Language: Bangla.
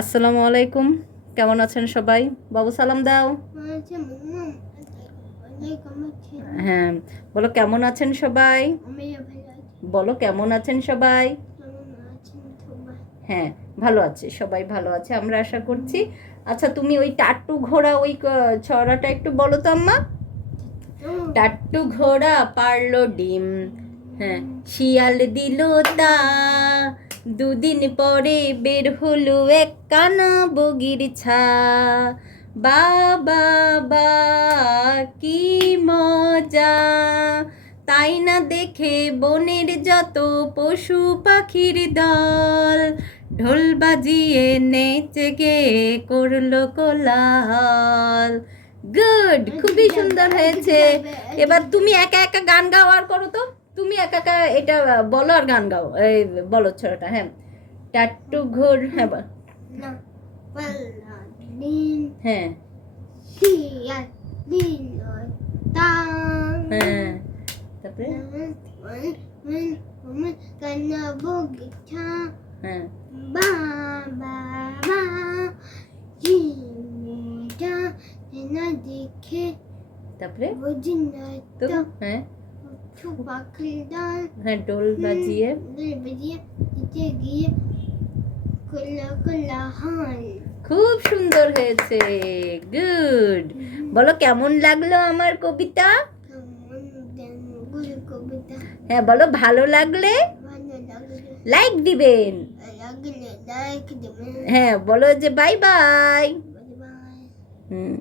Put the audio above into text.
আসসালামু আলাইকুম। কেমন আছেন সবাই? বাবু, সালাম দাও। হ্যাঁ বলো কেমন আছেন সবাই? বলো কেমন আছেন সবাই? হ্যাঁ ভালো আছে, সবাই ভালো আছে, আমরা আশা করছি। আচ্ছা তুমি ওই টাট্টু ঘোড়া, ওই ছড়াটা একটু বলো তো আম্মা। টাট্টু ঘোড়া পারল ডিম। হ্যাঁ শিয়াল দিল তা দুদিন পরে বের হলো এক কানা বগির ছা। বাবা বা কি মজা। তাই না দেখে বনের যত পশু পাখির দল। ঢোল বাজিয়ে নেচে গে করল কোলাহল। গুড খুবই সুন্দর হয়েছে। এবার তুমি একা একা গান গাওয়ার করো তো। তুমি একা একা এটা বলো আর গান গাও এই বলো ছড়াটা হ্যাঁ। টাট্টু ঘোর হ্যাঁ বল। হ্যাঁ। হ্যাঁ তারপরে? হ্যাঁ। দেখে তারপরে? হ্যাঁ। হ্যাঁ ডোল বাজিয়ে গিয়ে খুব সুন্দর হয়েছে। গুড বলো কেমন লাগল আমার কবিতা? কবিতা? হ্যাঁ বলো ভালো লাগলে? লাইক দিবেন। হ্যাঁ বলো যে বাই বাই হুম।